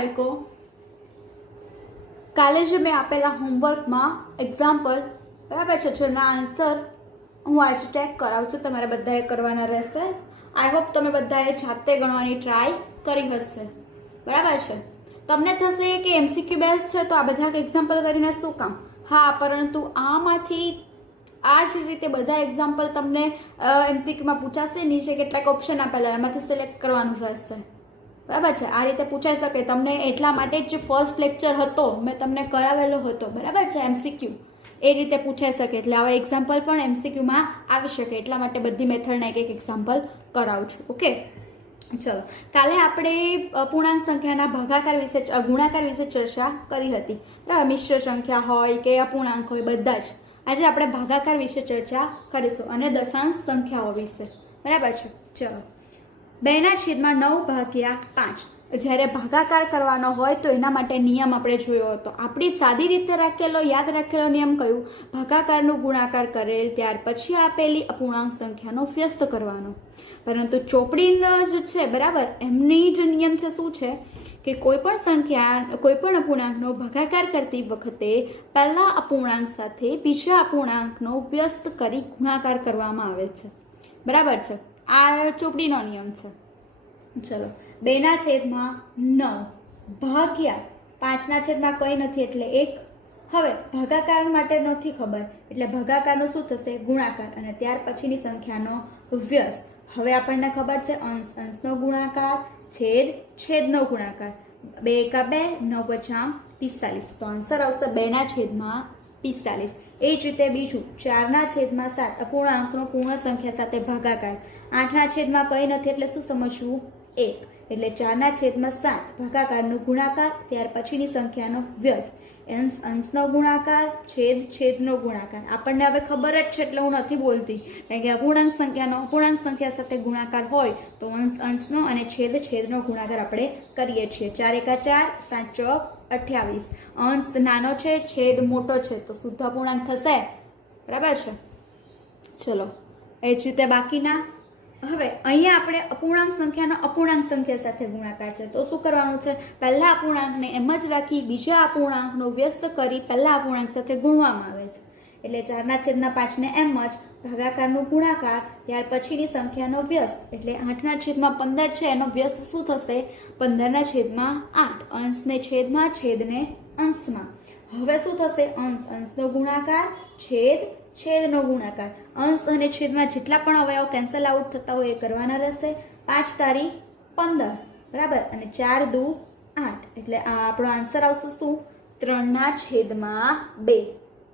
બાળકો, કાલે જે મેં આપેલા હોમવર્કમાં એક્ઝામ્પલ બરાબર છે, જેના આન્સર હું આજે ટેગ કરાવું છું, તમારે બધાએ કરવાના રહેશે. આઈ હોપ તમે બધાએ જાતે ગણવાની ટ્રાય કરી હશે. બરાબર છે. તમને થશે કે એમસીક્યુ બેઝ છે તો આ બધા એક્ઝામ્પલ કરીને શું કામ? હા, પરંતુ આમાંથી આ જ રીતે બધા એક્ઝામ્પલ તમને એમસીક્યુમાં પૂછાશે. નીચે કેટલાક ઓપ્શન આપેલા એમાંથી સિલેક્ટ કરવાનું રહેશે. બરાબર છે. આ રીતે પૂછાઈ શકે તમને. એટલા માટે જ ફર્સ્ટ લેક્ચર હતો મેં તમને કરાવેલો હતો. બરાબર છે. એમસીક્યુ એ રીતે પૂછાઈ શકે. એટલે આવા એક્ઝામ્પલ પણ એમસીક્યુમાં આવી શકે. એટલા માટે બધી મેથડના એક એક એક્ઝામ્પલ કરાવું છું. ઓકે, ચલો. કાલે આપણે પૂર્ણાંક સંખ્યાના ભાગાકાર વિશે, ગુણાકાર વિશે ચર્ચા કરી હતી. બરાબર, મિશ્ર સંખ્યા હોય કે અપૂર્ણાંક હોય બધા જ. આજે આપણે ભાગાકાર વિશે ચર્ચા કરીશું અને દશાંશ સંખ્યાઓ વિશે. બરાબર છે. ચલો, 2/9/5 જ્યારે ભાગાકાર કરવાનો હોય તો એના માટે નિયમ આપણે જોયો હતો. આપણી સાદી રીતે રાખેલો યાદ રાખેલો નિયમ કયું? ભાગાકારનું ગુણાકાર કરેલ ત્યાર પછી આપેલી અપૂર્ણાંક સંખ્યાનો વ્યસ્ત કરવાનો. પરંતુ ચોપડીનો જ છે બરાબર, એમની જ નિયમ છે શું છે કે કોઈ પણ સંખ્યા, કોઈ પણ અપૂર્ણાંકનો ભાગાકાર કરતી વખતે પહેલા અપૂર્ણાંક સાથે બીજા અપૂર્ણાંકનો વ્યસ્ત કરી ગુણાકાર કરવામાં આવે છે. બરાબર છે. આ ચોપડીનો નિયમ છે. ચલો, 2/9 ભાગ્યા 5/, કંઈ નથી એટલે 1. હવે ભાગાકાર માટે નથી ખબર એટલે ભાગાકારનું શું થશે? ગુણાકાર, અને ત્યાર પછીની સંખ્યાનો વ્યસ્ત. હવે આપણને ખબર છે અંશ અંશનો ગુણાકાર, છેદ છેદનો ગુણાકાર. 2 × 2 9 × 45. તો આન્સર આવશે 2/45. એ જ રીતે બીજું 4/7 અપૂર્ણાંકનો પૂર્ણ સંખ્યા સાથે ભાગાકાર. 8/, કંઈ નથી એટલે શું સમજવું? 1. એટલે 4/7 ભાગાકારનો ગુણાકાર ત્યાર પછીની સંખ્યાનો વ્યસ્ત. અંશ અંશનો ગુણાકાર, છેદ છેદનો ગુણાકાર. આપણને હવે ખબર જ છે એટલે હું નથી બોલતી, કારણ કે અપૂર્ણાંક સંખ્યાનો અપૂર્ણાંક સંખ્યા સાથે ગુણાકાર હોય તો અંશ અંશનો અને છેદ છેદનો ગુણાકાર આપણે કરીએ છીએ. 4 × 4 7 × 28. અંશ નાનો છે, છેદ મોટો છે, તો શુદ્ધ અપૂર્ણાંક થશે. બરાબર છે. ચલો, એ જ રીતે બાકીના. હવે અહીંયા આપણે અપૂર્ણાંક સંખ્યાનો અપૂર્ણાંક સંખ્યા સાથે ગુણાકાર છે તો શું કરવાનું છે? પહેલા અપૂર્ણાંકને એમ જ રાખી બીજા અપૂર્ણાંકનો વ્યસ્ત કરી પહેલા અપૂર્ણાંક સાથે ગુણવામાં આવે છે. એટલે 4/5 ને એમ જ ભાગાકારનું ગુણાકાર ત્યાર પછીની સંખ્યાનો વ્યસ્ત. એટલે 8/15 છે એનો વ્યસ્ત શું થશે? 15/8. અંશને છેદમાં, છેદને અંશમાં. હવે શું થશે? અંશ અંશનો ગુણાકાર, છેદ છેદનો ગુણાકાર. અંશ અને છેદમાં જેટલા પણ અવયવ કેન્સલ આઉટ થતા હોય એ કરવાના રહેશે. 5 તારી 15. બરાબર, અને 4 દુ 8. એટલે આ આપણો આન્સર આવશે શું? 3/2.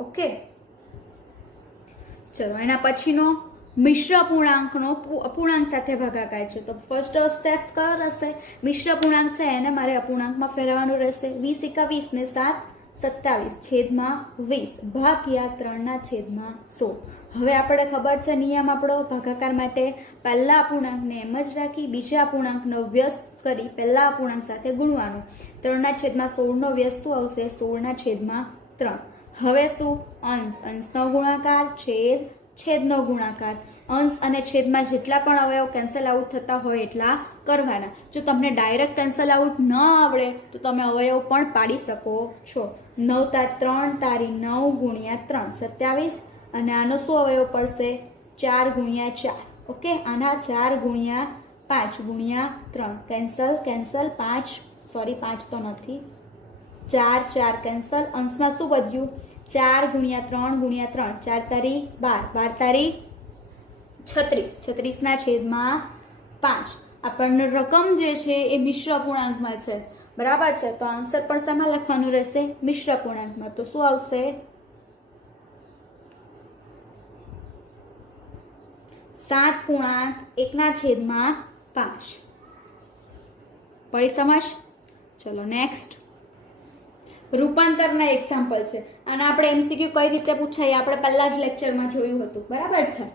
ઓકે, ચલો. એના પછીનો મિશ્ર અપૂર્ણાંકનો અપૂર્ણાંક સાથે ભાગાકાર છે તો ફર્સ્ટ સ્ટેપ કયો રહેશે? મિશ્ર અપૂર્ણાંક છે એને મારે અપૂર્ણાંકમાં ફેરવવાનું રહેશે. 20 × 20 ને 7 27 છેદમાં 20 ભાગ્યા 3/100. હવે આપણે ખબર છે નિયમ આપણો ભાગાકાર માટે પહેલા અપૂર્ણાંકને એમ જ રાખી બીજા અપૂર્ણાંકનો વ્યસ્ત કરી પહેલા અપૂર્ણાંક સાથે ગુણવાનું. 3/16 નો વ્યસ્ત શું આવશે? 16/3. હવે શું? અંશ અંશનો ગુણાકાર, છેદ છેદનો ગુણાકાર. અંશ અને છેદમાં જેટલા પણ અવયવ કેન્સલ આઉટ થતા હોય એટલા કરવાના. જો તમને ડાયરેક્ટ કેન્સલ આઉટ ન આવડે તો તમે અવયવ પણ પાડી શકો છો. 9 × 3 તારી 9 × 3 27. અને આનો શું અવયવ પડશે? 4 × 4. ઓકે, આના 4 × 5 × 3 કેન્સલ કેન્સલ. 5 સોરી 5 તો નથી, 4 4 કેન્સલ. અંશમાં શું વધ્યું? 4 × 3 × 3 4 તારી 12 12 તારી 36 36/5. આપણને રકમ જે છે એ મિશ્ર અપૂર્ણાંકમાં છે. બરાબર છે. તો આન્સર પણ શેમાં લખવાનું રહેશે? મિશ્ર અપૂર્ણાંકમાં. તો શું આવશે? 7/1/5. પડી સમજ? ચલો નેક્સ્ટ. રૂપાંતરના એક્ઝામ્પલ છે અને આપણે એમસીક્યુ કઈ રીતે પૂછાય આપણે પહેલા જ લેક્ચરમાં જોયું હતું. બરાબર છે.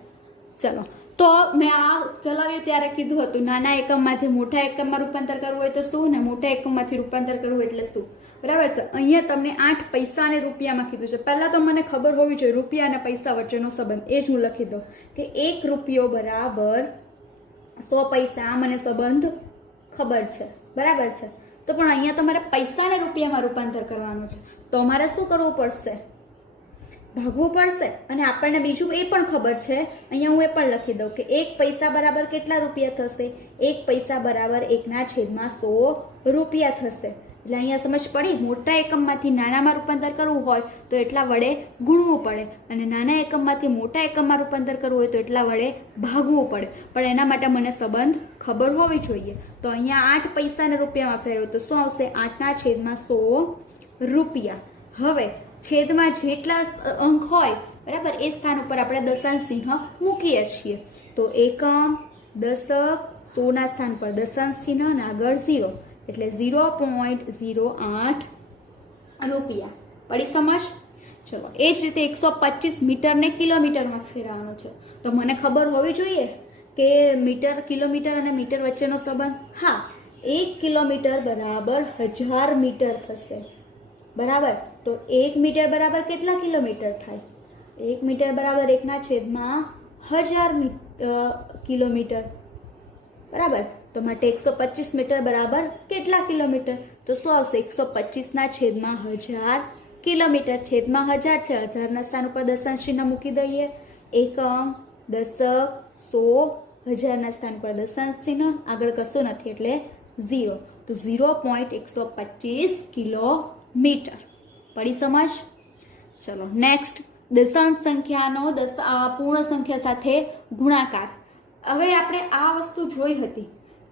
ચલો, તો મેં આ ચલાવ્યું ત્યારે કીધું હતું નાના એકમમાંથી મોટા એકમમાં રૂપાંતર કરવું હોય તો શું, ને મોટા એકમમાંથી રૂપાંતર કરવું એટલે શું. બરાબર છે. અહીંયા તમને 8 પૈસા અને રૂપિયામાં કીધું છે. પહેલા તો મને ખબર હોવી જોઈએ રૂપિયા અને પૈસા વચ્ચેનો સંબંધ. એ જ હું લખી દઉં કે 1 રૂપિયો બરાબર 100 પૈસા. મને સંબંધ ખબર છે. બરાબર છે. તો પણ અહીંયા તમારે પૈસાને રૂપિયામાં રૂપાંતર કરવાનું છે, તો અમારે શું કરવું પડશે? ભાગવું પડશે. અને આપણને બીજું એ પણ ખબર છે, અહીંયા હું એ પણ લખી દઉં કે 1 પૈસા બરાબર કેટલા રૂપિયા થશે? 1 પૈસા બરાબર 1/100 રૂપિયા થશે. એટલે અહીંયા સમજ પડી, મોટા એકમમાંથી નાનામાં રૂપાંતર કરવું હોય તો એટલા વડે ગુણવું પડે, અને નાના એકમમાંથી મોટા એકમમાં રૂપાંતર કરવું હોય તો એટલા વડે ભાગવું પડે. પણ એના માટે મને સંબંધ ખબર હોવી જોઈએ. તો અહીંયા 8 પૈસાને રૂપિયામાં ફેરવો તો શું આવશે? 8/100 રૂપિયા. હવે છેદમાં જેટલા અંક હોય બરાબર, એ સ્થાન ઉપર આપણે દશાંશ ચિહ્ન મૂકીએ છીએ. તો એકમ, દશક, 100 ના સ્થાન પર દશાંશ ચિહ્ન અને આગળ 0, એટલે 0.08 રૂપિયા. પડી સમજ? ચલો, એ જ રીતે 125 મીટરને કિલોમીટરમાં ફેરવવાનો છે. તો મને ખબર હોવી જોઈએ કે મીટર, કિલોમીટર અને મીટર વચ્ચેનો સંબંધ. હા, 1 કિલોમીટર બરાબર 1000 મીટર થશે. બરાબર. તો 1 મીટર બરાબર કેટલા કિલોમીટર થાય? 1 મીટર બરાબર 1/1000 કિલોમીટર. બરાબર. તો માટે 125 મીટર બરાબર કેટલા કિલોમીટર? તો શું આવશે? 125/1000 કિલોમીટર. છેદમાં 1000 છે, 1000 ના સ્થાન ઉપર દશાંશ ચિહ્ન મૂકી દઈએ. એકમ, દશક, 100, 1000 ના સ્થાન પર દશાંશ ચિહ્ન, આગળ કશું નથી એટલે 0. તો 0.125 કિલોમીટર. પડી સમજ? ચલો નેક્સ્ટ, દશાંશ સંખ્યાનો પૂર્ણ સંખ્યા સાથે ગુણાકાર. હવે આપણે આ વસ્તુ જોઈ હતી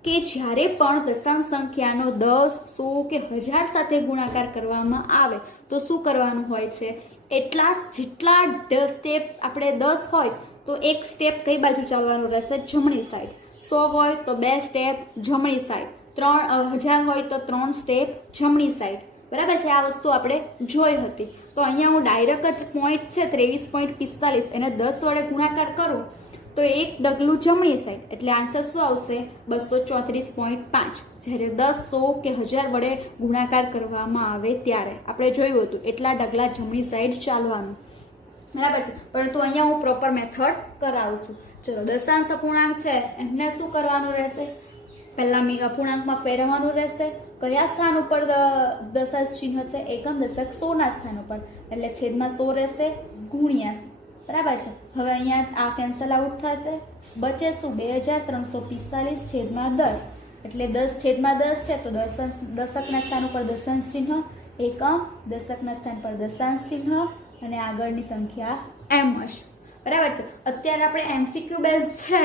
કે જ્યારે પણ દશાંશ સંખ્યાનો 10, 100 કે 1000 સાથે ગુણાકાર કરવામાં આવે તો શું કરવાનું હોય છે? જેટલા સ્ટેપ આપણે 10 હોય તો એક સ્ટેપ કઈ બાજુ ચાલવાનું રહેશે? જમણી સાઈડ. 100 હોય તો 2 સ્ટેપ જમણી સાઈડ. 1000 હોય તો 3 સ્ટેપ જમણી સાઈડ. બરાબર છે? આ વસ્તુ આપણે જોઈ હતી. તો અહીંયા હું ડાયરેક્ટ જ પોઈન્ટ છે 23.45 એને 10 વડે ગુણાકાર કરું તો એક ડગલું જમણી સાઈડ, એટલે આન્સર શું આવશે? 234.5. જ્યારે 10, 100 કે 1000 વડે ગુણાકાર કરવામાં આવે ત્યારે આપણે જોયું હતું એટલા ડગલા જમણી સાઈડ ચાલવાનું. બરાબર છે? પરંતુ અહીંયા હું પ્રોપર મેથડ કરાવું છું. ચલો, દશાંશ અપૂર્ણાંક છે એમને શું કરવાનું રહેશે? પહેલા અપૂર્ણાંકમાં ફેરવવાનું રહેશે. કયા સ્થાન ઉપર દશાંશ ચિહ્ન છે? એકમ, દશક, 100 ના સ્થાન ઉપર, એટલે છેદમાં 100 રહેશે ગુણ્યા. બરાબર છે? હવે અહીંયા આ કેન્સલ આઉટ થશે, બચે શું? 2345 છેદમાં 10, એટલે 10/10 છે તો દશકના સ્થાન ઉપર દશાંશ ચિહ્ન, એકમ, દશકના સ્થાન પર દશાંશ ચિહ્ન અને આગળની સંખ્યા એમ હશે. બરાબર છે? અત્યારે આપણે MCQ બેઝ છે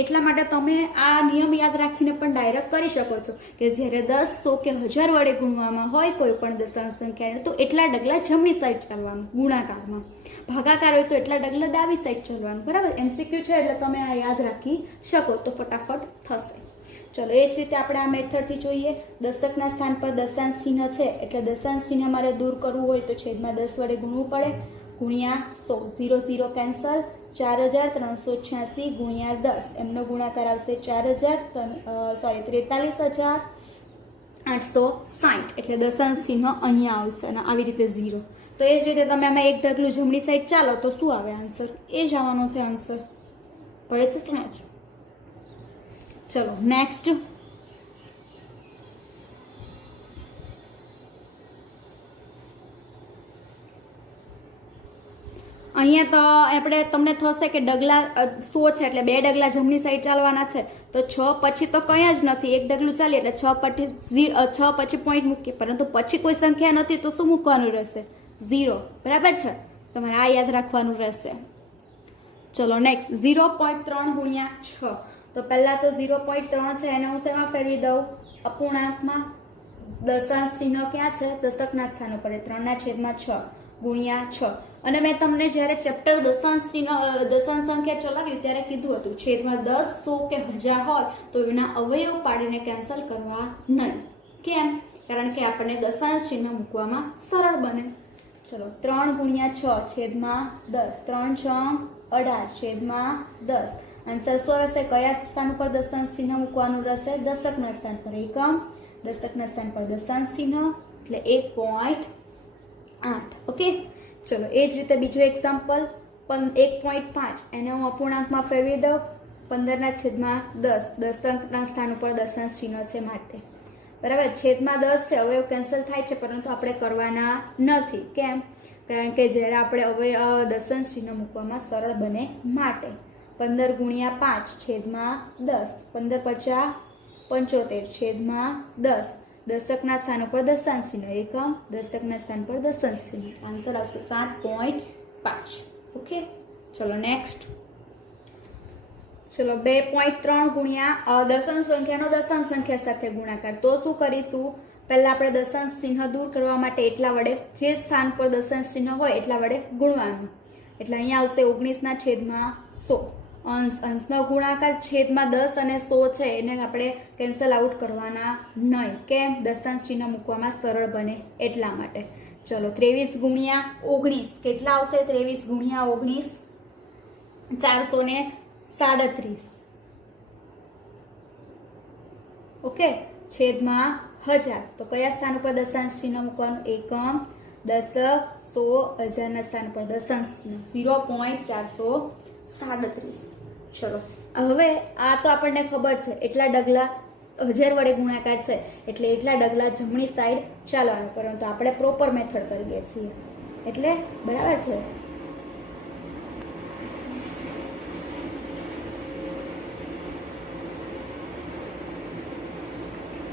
એટલા માટે તમે આ નિયમ યાદ રાખીને પણ ડાયરેક્ટ કરી શકો છો કે જ્યારે 10, 100 કે 1000 વડે ગુણવામાં હોય કોઈ પણ દશાંશ સંખ્યાને તો એટલા ડગલા જમણી સાઈડ ચાલવાનું ગુણાકારમાં. ભાગાકાર હોય તો એટલા ડગલા ડાબી સાઈડ ચાલવાનું. બરાબર? MCQ છે એટલે તમે આ યાદ રાખી શકો તો ફટાફટ થશે. ચલો, એ જ રીતે આપણે આ મેથડથી જોઈએ. દશકના સ્થાન પર દશાંશ ચિહ્ન છે એટલે દશાંશ ચિહ્ન મારે દૂર કરવું હોય તો છેદમાં 10 વડે ગુણવું પડે. ગુણ્યા 100, 0 0 કેન્સલ. 4386 ગુણ્યા 10 એમનો ગુણાકાર આવશે 43,860, એટલે દશાંશ ચિહ્ન અહીંયા આવશે અને આવી રીતે 0. તો એ જ રીતે તમે આમાં એક ઢગલું જમણી સાઈડ ચાલો તો શું આવે આન્સર? એ જ આવવાનો છે આન્સર. પડે છે સમજ? ચલો નેક્સ્ટ, અહીંયા તો આપણે તમને થશે કે ડગલા 100 છે એટલે 2 ડગલા જમણી સાઈડ ચાલવાના છે તો 6 પછી તો કંઈ જ નથી, એક ડગલું ચાલીએ એટલે 6 પછી પોઈન્ટ મૂકીએ, પરંતુ પછી કોઈ સંખ્યા નથી તો શું મૂકવાનું રહેશે? 0. બરાબર છે? તમારે આ યાદ રાખવાનું રહેશે. ચલો નેક્સ્ટ, 0.3 ગુણ્યા 6. તો પહેલા તો 0.3 છે એને હું શેમાં ફેરવી દઉં? અપૂર્ણાંકમાં. દશાંશ ચિહ્ન ક્યાં છે? દશકના સ્થાન ઉપર, 3/6 ગુણ્યા 6. અને મેં તમને જ્યારે ચેપ્ટર દશાંશ સંખ્યા ચલાવ્યું ત્યારે કીધું હતું છેદમાં 10, 100 કે 1000 હોય તો એના અવયવ પાડીને કેન્સલ કરવા નહીં. કેમ? કારણ કે આપણને દશાંશ ચિહ્ન મૂકવામાં સરળ બને. ચલો, 3 ગુણ્યા 6 છેદમાં 10, 3 6 18 છેદમાં 10. આન્સર શું આવશે? કયા સ્થાન ઉપર દશાંશ ચિહ્ન મૂકવાનું રહેશે? દશકના સ્થાન પર એકમ, દશકના સ્થાન પર દશાંશ ચિહ્ન એટલે 1.8. ઓકે. ચલો, એ જ રીતે બીજું એક્ઝામ્પલ 1.5 એને હું અપૂર્ણાંકમાં ફેરવી દઉં. 15/10 દશકના સ્થાન ઉપર દશાંશ ચિહ્ન છે માટે. બરાબર. છેદમાં 10 છે, અવયવ કેન્સલ થાય છે, પરંતુ આપણે કરવાના નથી. કેમ? કારણ કે જ્યારે આપણે અવયવ દશાંશ ચિહ્ન મૂકવામાં સરળ બને માટે. 15 ગુણ્યા 5 છેદમાં 10, 15 પચાસ 75 છેદમાં 10. દશકના સ્થાન ઉપર દશાંશ ચિહ્ન, એકમ, દશકના સ્થાન પર દશાંશ ચિહ્ન. આન્સર આવશે 7.5. ઓકે, ચલો નેક્સ્ટ. ચલો 2.3 ગુણ્યા દશાંશ સંખ્યાનો દશાંશ સંખ્યા સાથે ગુણાકાર. તો શું કરીશું? પહેલા આપણે દશાંશ ચિહ્ન દૂર કરવા માટે એટલા વડે, જે સ્થાન પર દશાંશ ચિહ્ન હોય એટલા વડે ગુણવાનું. એટલે અહીંયા આવશે 19 ના છેદમાં 100. અંશનો ગુણાકાર છેદમાં 10 અને 100 છે, એને આપણે કેન્સલ આઉટ કરવાના નહીં. કેમ? દશાંશ ચિહ્ન મૂકવામાં સરળ બને એટલા માટે. ચલો 23 ગુણ્યા 19 કેટલા આવશે? 23 ગુણ્યા 19 437. ઓકે, છેદમાં 1000. તો કયા સ્થાન ઉપર દશાંશ ચિહ્ન મૂકવાનું? એકમ, દશક, 100, 1000 ના સ્થાન પર દશાંશ ચિહ્ન 0.437. ચલો હવે આ તો આપણને ખબર છે, એટલા ડગલા 1000 વડે ગુણાકાર છે એટલે એટલા ડગલા જમણી સાઈડ ચાલવાનું, પરંતુ આપણે પ્રોપર મેથડ કરીએ છીએ એટલે બરાબર છે.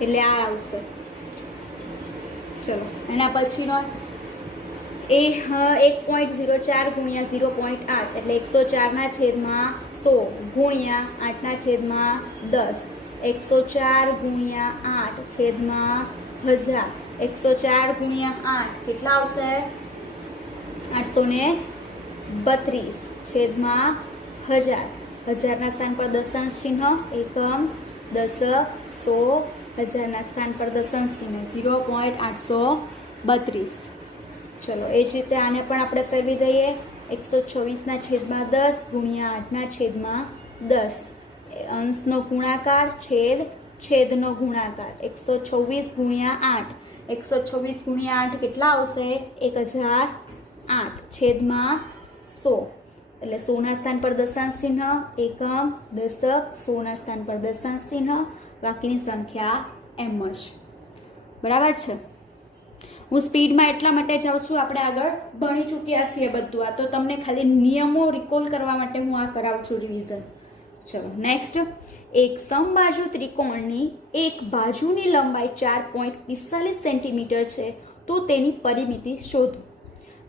એટલે આ આવશે. ચલો એના પછીનો 1.04 ગુણ્યા 0.8 એટલે 104 ના છેદમાં 100 ગુણ્યા 8 ના છેદમાં 10. 104 ગુણ્યા 8 છેદમાં 1000. 104 ગુણ્યા 8 કેટલા આવશે? 832 છેદમાં 1000. 1000 ના સ્થાન પર દશાંશ ચિહ્ન, એકમ, દશક, 100, 1000 ના સ્થાન પર દશાંશ ચિહ્ન 0.832. ચલો એ જ રીતે આને પણ આપણે ફેરવી દઈએ. 124 ના છેદમાં 10 ગુણ્યા 8 ના છેદમાં 10. અંશનો ગુણાકાર છેદનો ગુણાકાર. 124 ગુણ્યા 8 124 ગુણ્યા 8 કેટલા આવશે? 1008 છેદમાં 100. એટલે 100 ના સ્થાન પર દશાંશ ચિહ્ન, એકમ, દશક, 100 ના સ્થાન પર દશાંશ ચિહ્ન, બાકીની સંખ્યા એમ જ. બરાબર છે. હું સ્પીડમાં એટલા માટે જાઉં છું, આપણે આગળ ભણી ચૂક્યા છીએ બધું. આ તો તમને ખાલી નિયમો રિકોલ કરવા માટે હું આ કરાવું છું રિવિઝન. ચલો નેક્સ્ટ. એક સમબાજુ ત્રિકોણની એક બાજુની લંબાઈ 4.45 સેન્ટીમીટર છે, તો તેની પરિમિતિ શોધો.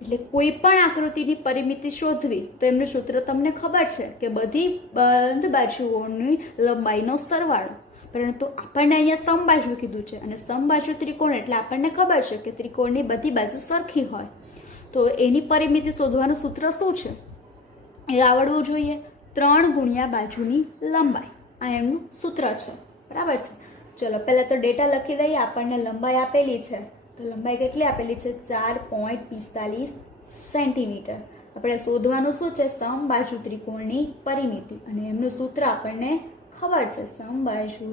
એટલે કોઈ પણ આકૃતિની પરિમિતિ શોધવી તો એમનું સૂત્ર તમને ખબર છે કે બધી બંધ બાજુઓની લંબાઈનો સરવાળો. પરંતુ આપણને અહીંયા સમબાજુ કીધું છે અને સમબાજુ ત્રિકોણ એટલે આપણને ખબર છે કે ત્રિકોણની બધી બાજુ સરખી હોય, તો એની પરિમિતિ શોધવાનું સૂત્ર શું છે એ આવડવું જોઈએ. 3 ગુણ્યા બાજુની લંબાઈ, આ એમનું સૂત્ર છે. બરાબર છે. ચલો પહેલા તો ડેટા લખી દઈએ. આપણને લંબાઈ આપેલી છે, તો લંબાઈ કેટલી આપેલી છે? 4.45 સેન્ટીમીટર. આપણે શોધવાનું શું છે? સમબાજુ ત્રિકોણની પરિમિતિ, અને એમનું સૂત્ર આપણને ખબર છે. સમબાજુ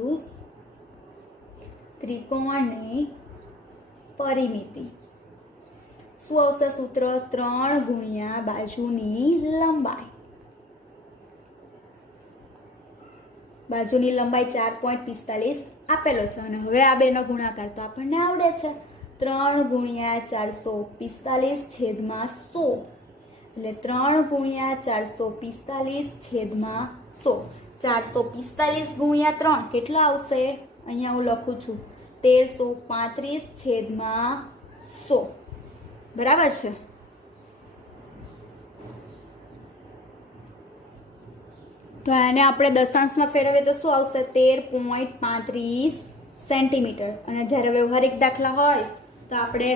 ત્રિકોણની પરિમિતિ શું આવશે સૂત્ર? 3 ગુણ્યા બાજુની લંબાઈ. બાજુની લંબાઈ 4.45 આપેલો છે અને હવે આ બેનો ગુણાકાર તો આપણને આવડે છે. 3 ગુણ્યા 445 છેદમાં 100. એટલે 3 ગુણ્યા 445 છેદમાં 100. 445 ગુણ્યા 3 કેટલા આવશે? અહીંયા હું લખું છું 1335 છેદમાં 100. બરાબર છે. તો આને આપણે દશાંશમાં ફેરવીએ તો શું આવશે? 13.35 સેન્ટીમીટર. અને જ્યારે વ્યવહારિક દાખલા હોય તો આપણે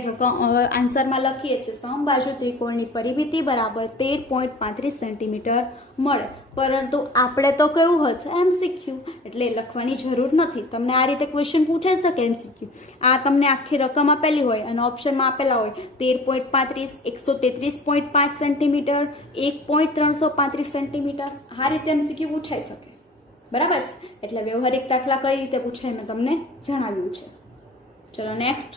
આન્સરમાં લખીએ છીએ સમબાજુ ત્રિકોણની પરિમિતિ બરાબર 13.35 સેન્ટીમીટર મળે. પરંતુ આપણે તો કેવું હોય છે? MCQ, એટલે લખવાની જરૂર નથી. તમને આ રીતે ક્વેશ્ચન પૂછાઈ શકે MCQ. આ તમને આખી રકમ આપેલી હોય અને ઓપ્શનમાં આપેલા હોય 13.35, 133.5 સેન્ટીમીટર, 1.335 સેન્ટીમીટર. આ રીતે MCQ પૂછાઈ શકે. બરાબર છે. એટલે વ્યવહારિક દાખલા કઈ રીતે પૂછાય મેં તમને જણાવ્યું છે. ચલો નેક્સ્ટ.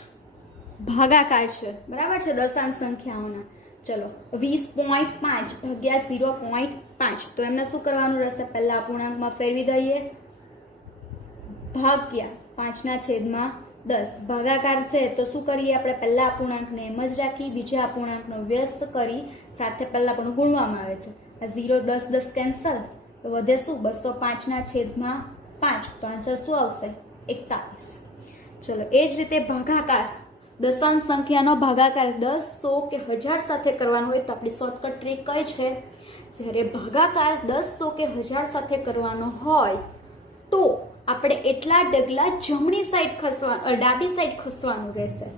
ભાગાકાર છે. બરાબર છે દશાંશ સંખ્યાઓના. ચલો 20.5 ભાગ્યા 0.5. તો એમને શું કરવાનું રહેશે? પહેલા અપૂર્ણાંકમાં ફેરવી દઈએ. ભાગ્યા 5 ના છેદમાં 10 ભાગાકાર છે તો શું કરીએ આપણે? પહેલા અપૂર્ણાંકને એમ જ રાખી, બીજા અપૂર્ણાંકનો વ્યસ્ત કરી, સાથે પહેલા પણ ગુણવામાં આવે છે. આ 0 10 10 કેન્સલ, તો વધે શું? 205/5. તો આન્સર શું આવશે? 41. ચલો એ જ રીતે ભાગાકાર, દશાંશ સંખ્યાનો ભાગાકાર 10, 100 કે 1000 સાથે કરવાનો હોય તો આપણી શોર્ટકટ ટ્રીક કઈ છે? જ્યારે ભાગાકાર 10, 100 કે 1000 સાથે કરવાનો હોય તો આપણે એટલા ડગલા જમણી સાઈડ ખસવા, ડાબી સાઈડ ખસવાનું રહેશે.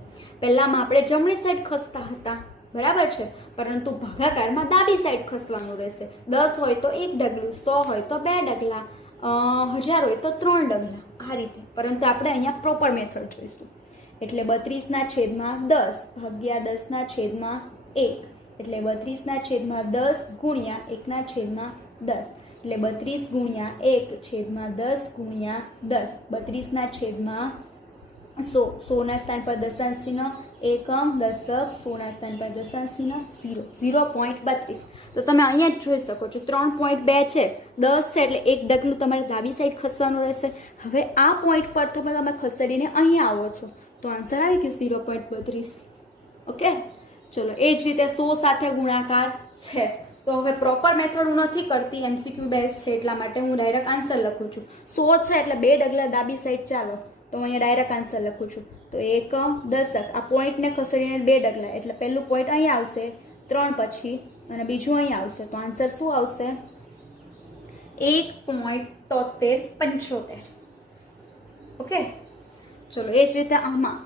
પહેલામાં આપણે જમણી સાઈડ ખસતા હતા, બરાબર છે, પરંતુ ભાગાકારમાં ડાબી સાઈડ ખસવાનું રહેશે. 10 હોય તો 1 ડગલું, 100 હોય તો 2 ડગલા, 1000 હોય તો 3 ડગલા, આ રીતે. પરંતુ આપણે અહીંયા પ્રોપર મેથડ જોઈશું. એટલે 32/10 ભાગ્યા 10/1, એટલે 32/10 ગુણ્યા 1/10, એટલે 32 ગુણ્યા 1/10 ગુણ્યા 10, 32/100. 100 ના સ્થાન પર દશાંશ ચિહ્ન, એકમ, દશક, 100 ના સ્થાન પર દશાંશ ચિહ્ન, 0.32. તો તમે અહીંયા જ જોઈ શકો છો 3.2 છે, 10 છે એટલે એક ડગલું તમારે ડાબી સાઈડ ખસવાનું રહેશે. હવે આ પોઈન્ટ પર તમે ખસેડીને અહીંયા આવો છો તો આન્સર આવી ગયું 0.32. ઓકે, ચલો એ જ રીતે 100 સાથે ગુણાકાર છે. તો હવે પ્રોપર મેથડ હું નથી કરતી, MCQ બેઝ છે એટલા માટે હું ડાયરેક્ટ આન્સર લખું છું. 100 છે એટલે 2 ડગલા ડાબી સાઈડ ચાલો, તો હું અહીંયા ડાયરેક્ટ આન્સર લખું છું. તો એકમ, દશક, આ પોઈન્ટને ખસેડીને 2 ડગલા, એટલે પહેલું પોઈન્ટ અહીંયા આવશે 3 પછી, અને બીજું અહીંયા આવશે. તો આન્સર શું આવશે? 1.7375. ઓકે, ચલો એ જ રીતે આમાં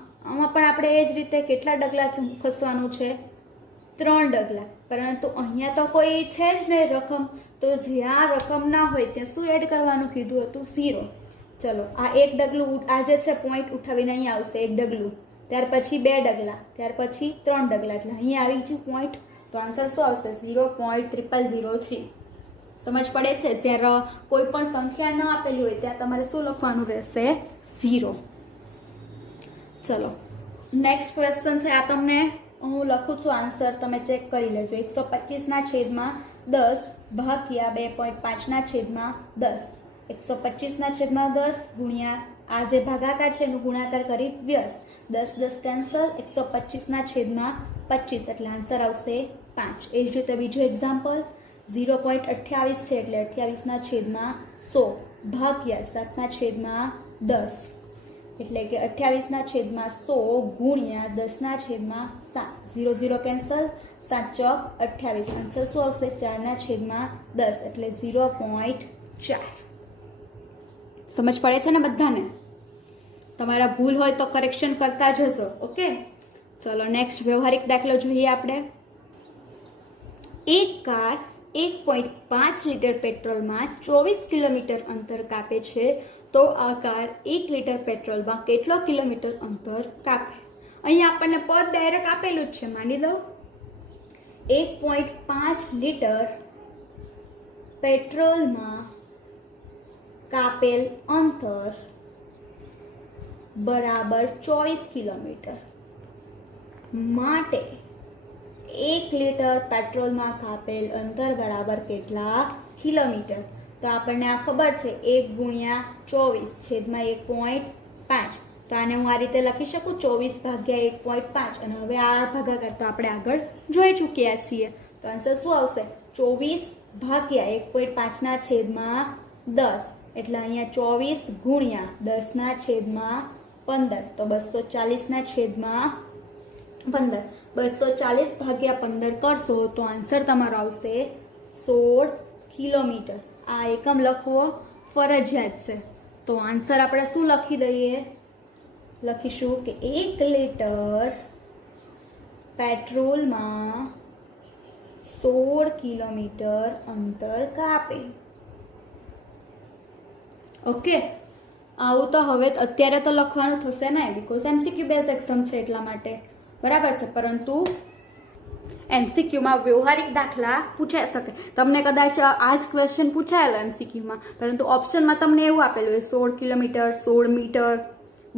પણ આપણે એ જ રીતે કેટલા ડગલા ખસવાનું છે? 3 ડગલા. પરંતુ અહીંયા તો કોઈ છે જ નહીં રકમ, તો જ્યાં રકમ ના હોય ત્યાં શું એડ કરવાનું કીધું હતું? 0. ચલો આ 1 ડગલું, આ જે છે પોઈન્ટ ઉઠાવીને અહીંયા આવશે 1 ડગલું, ત્યાર પછી 2 ડગલા, ત્યાર પછી 3 ડગલા, એટલે અહીંયા આવી ગયું પોઈન્ટ. તો આન્સર શું આવશે? 0.0003. સમજ પડે છે? જ્યારે કોઈ પણ સંખ્યા ન આપેલી હોય ત્યાં તમારે શું લખવાનું રહેશે? 0. ચલો નેક્સ્ટ ક્વેશ્ચન છે. આ તમને હું લખું છું આન્સર, તમે ચેક કરી લેજો. 125/10 ભાગ્યા 2.5/10, 125/10 ગુણ્યા આ જે ભાગાકાર છે એનું ગુણાકાર કરી વ્યસ્ત, 10 10 કેન્સલ, 125/25, એટલે આન્સર આવશે 5. એ જ રીતે બીજું એક્ઝામ્પલ 0.28 છે એટલે 28/100 ભાગ્યા 7/10, એટલે કે 28/100 ગુણ્યા 10/7, 0 0 કેન્સલ, 7 ચોક 28, આન્સર શું આવશે? 4/10, એટલે 0.4. સમજ પડે છે ને બધાને? તમારા ભૂલ હોય તો કરેક્શન કરતા જજો. ઓકે, ચલો નેક્સ્ટ વ્યવહારિક દાખલો જોઈએ આપણે. એક કાર 1.5 લીટર પેટ્રોલમાં 24 કિલોમીટર અંતર કાપે છે, તો આ કાર 1 લીટર પેટ્રોલમાં કેટલો કિલોમીટર અંતર કાપે? અહીંયા આપણને પદ ડાયરેક્ટ આપેલું જ છે, માની દો 1.5 લીટર પેટ્રોલમાં કાપેલ અંતર બરાબર 24 કિલોમીટર, માટે 1 લીટર પેટ્રોલમાં કાપેલ અંતર બરાબર કેટલા કિલોમીટર? તો આપણને આ ખબર છે 1 ગુણ્યા 24/1.5. તો આને હું આ રીતે લખી શકું 24 ભાગ્યા 1.5, અને હવે આ ભાગાકાર તો આપણે આગળ જોઈ ચૂક્યા છીએ. તો આન્સર શું આવશે? 24 ભાગ્યા 1.5/10, એટલે અહીંયા 24 ગુણ્યા 10/15, તો 240/15. 240 ભાગ્યા 15 કરશો તો આન્સર તમારો આવશે 16 કિલોમીટર. આ એકમ લખવો ફરજિયાત છે. તો આન્સર આપણે શું લખી દઈએ? લખીશું કે 1 લીટર પેટ્રોલમાં 16 કિલોમીટર અંતર કાપે. ઓકે, આવું તો હવે અત્યારે તો લખવાનું થશે ને, બીકોઝ MCQ બેઝ એક્ઝામ છે એટલા માટે, બરાબર છે. પરંતુ MCQમાં વ્યવહારિક દાખલા પૂછાઈ શકે. તમને કદાચ આ જ ક્વેશ્ચન પૂછાયેલો MCQમાં, પરંતુ ઓપ્શનમાં તમને એવું આપેલું હોય 16 કિલોમીટર, 16 મીટર,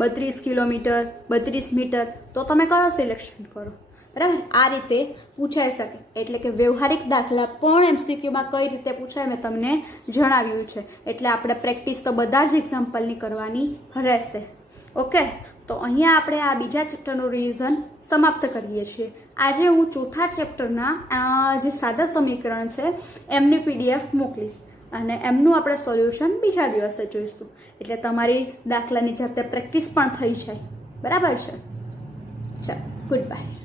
32 કિલોમીટર, 32 મીટર, તો તમે કયો સિલેક્શન કરો? બરાબર, આ રીતે પૂછાઈ શકે. એટલે કે વ્યવહારિક દાખલા પણ MCQમાં કઈ રીતે પૂછાય મેં તમને જણાવ્યું છે. એટલે આપણે પ્રેક્ટિસ તો બધા જ એક્ઝામ્પલની કરવાની રહેશે. ઓકે, તો અહીંયા આપણે આ બીજા ચેપ્ટરનું રિવિઝન સમાપ્ત કરીએ છીએ. આજે હું ચોથા ચેપ્ટરના જે સાદા સમીકરણ છે એમની PDF મોકલીશ અને એમનું આપણે સોલ્યુશન બીજા દિવસે જોઈશું, એટલે તમારી દાખલાની જાતે પ્રેક્ટિસ પણ થઈ જાય. બરાબર છે? ચાલો, ગુડ બાય.